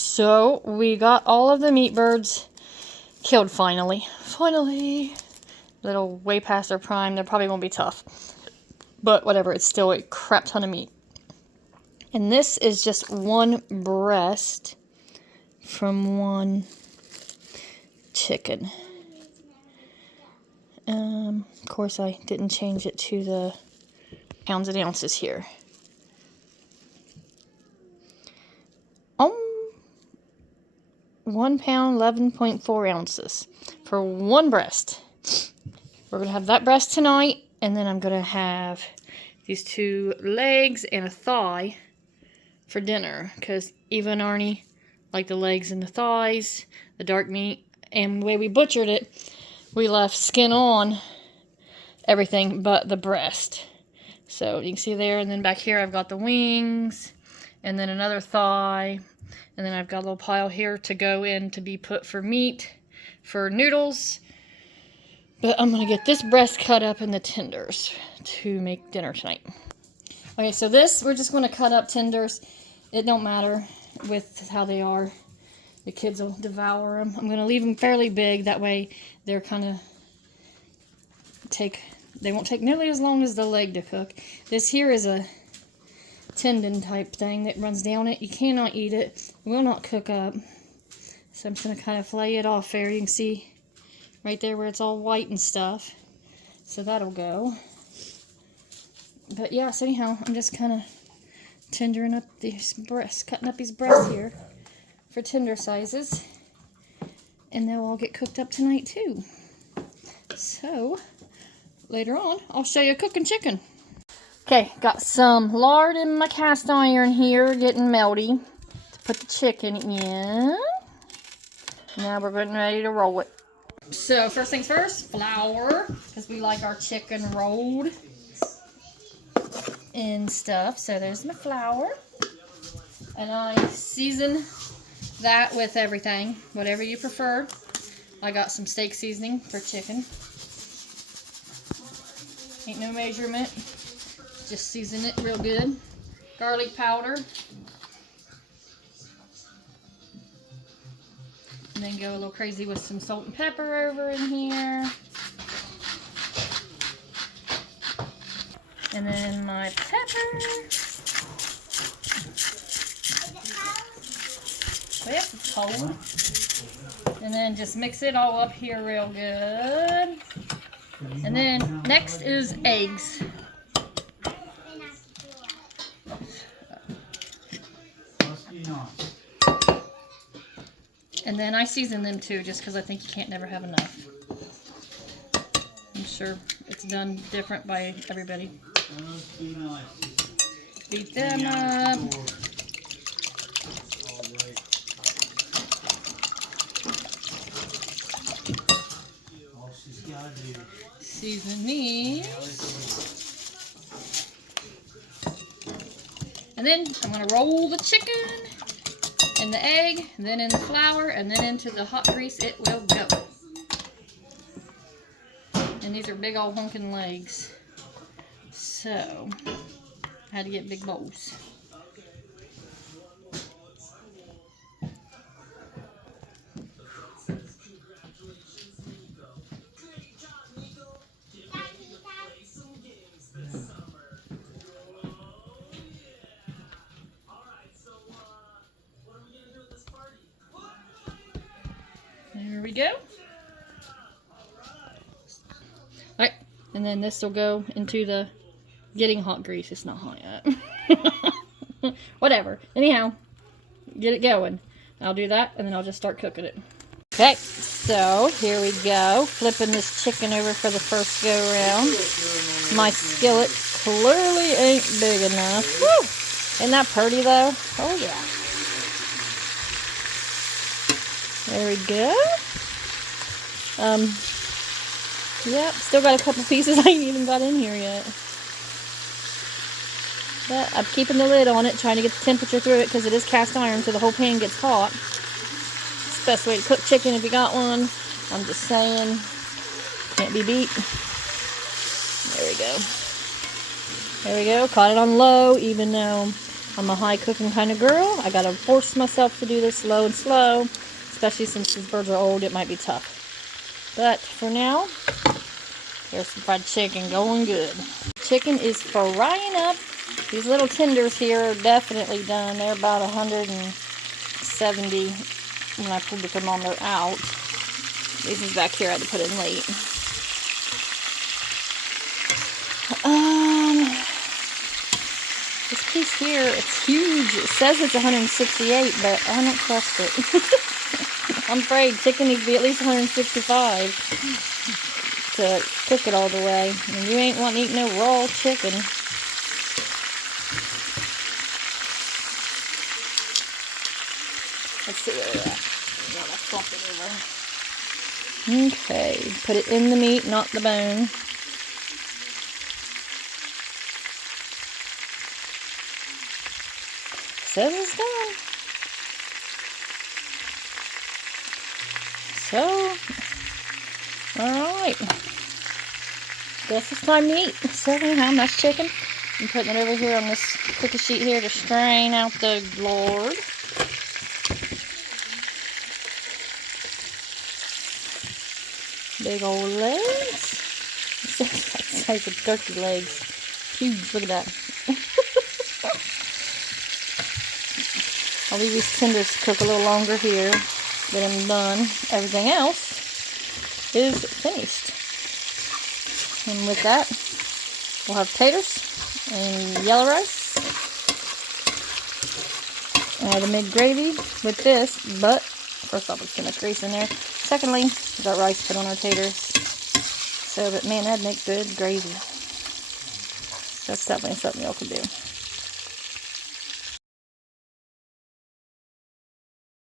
So we got all of the meat birds killed finally. Finally. Little way past their prime. They probably won't be tough. But whatever, it's still a crap ton of meat. And this is just one breast from one chicken. Of course, I didn't change it to the pounds and ounces here. 1 pound, 11.4 ounces for one breast. We're going to have that breast tonight, and then I'm going to have these 2 legs and a thigh for dinner, because Eva and Arnie like the legs and the thighs, the dark meat, and the way we butchered it, we left skin on everything but the breast. So you can see there, and then back here I've got the wings, and then another thigh, and then I've got a little pile here to go in to be put for meat, for noodles. But I'm going to get this breast cut up in the tenders to make dinner tonight. Okay, so this, we're just going to cut up tenders. It don't matter with how they are. The kids will devour them. I'm going to leave them fairly big. That way they're kind of they won't take nearly as long as the leg to cook. This here is a tendon type thing that runs down it. You cannot eat it. It will not cook up. So I'm just going to kind of fillet it off there. You can see right there where it's all white and stuff. So that'll go. But yeah, so anyhow, I'm just kind of tendering up these breasts, cutting up these breasts here for tender sizes. And they'll all get cooked up tonight too. So, later on, I'll show you cooking chicken. Okay, got some lard in my cast iron here, getting melty, to put the chicken in. Now we're getting ready to roll it. So, first things first, flour, because we like our chicken rolled and stuff. So, there's my flour. And I season that with everything, whatever you prefer. I got some steak seasoning for chicken. Ain't no measurement. Just season it real good. Garlic powder. And then go a little crazy with some salt and pepper over in here. And then my pepper. Oh, yep, it's cold. And then just mix it all up here real good. And then next is eggs. And then I season them too, just because I think you can't never have enough. I'm sure it's done different by everybody. Beat them up. Season these. And then I'm going to roll the chicken in the egg, and then in the flour, and then into the hot grease it will go. And these are big old honking legs. So, I had to get big bowls. There we go. Alright, and then this will go into the getting hot grease. It's not hot yet. Whatever. Anyhow, get it going. I'll do that, and then I'll just start cooking it. Okay, so here we go. Flipping this chicken over for the first go around. My skillet clearly ain't big enough. Woo! Isn't that pretty though? Oh yeah. There we go. Yep, still got a couple pieces I ain't even got in here yet. But I'm keeping the lid on it, trying to get the temperature through it, because it is cast iron, so the whole pan gets hot. It's the best way to cook chicken if you got one. I'm just saying, can't be beat. There we go. There we go, caught it on low, even though I'm a high cooking kind of girl. I gotta force myself to do this slow and slow, especially since these birds are old. It might be tough. But for now, here's some fried chicken going good. Chicken is frying up. These little tenders here are definitely done. They're about 170 when I pulled them on. They're out. These ones back here I had to put in late. This piece here, it's huge. It says it's 168, but I don't trust it. I'm afraid chicken needs to be at least 165 to cook it all the way. And you ain't wanting to eat no raw chicken. Let's see where we're at. No, let's flop it over. Okay, put it in the meat, not the bone. Says it's done. So, alright. Guess it's time to eat. So anyhow, nice chicken. I'm putting it over here on this cookie sheet here to strain out the lard. Big old legs. It's like the size of turkey legs. Huge, look at that. I'll leave these tenders to cook a little longer here. Get them done. Everything else is finished. And with that, we'll have potatoes and yellow rice. Add a mid gravy with this, but first off, it's gonna grease in there. Secondly, we got rice put on our taters. So, but man, that'd make good gravy. That's definitely something y'all could do.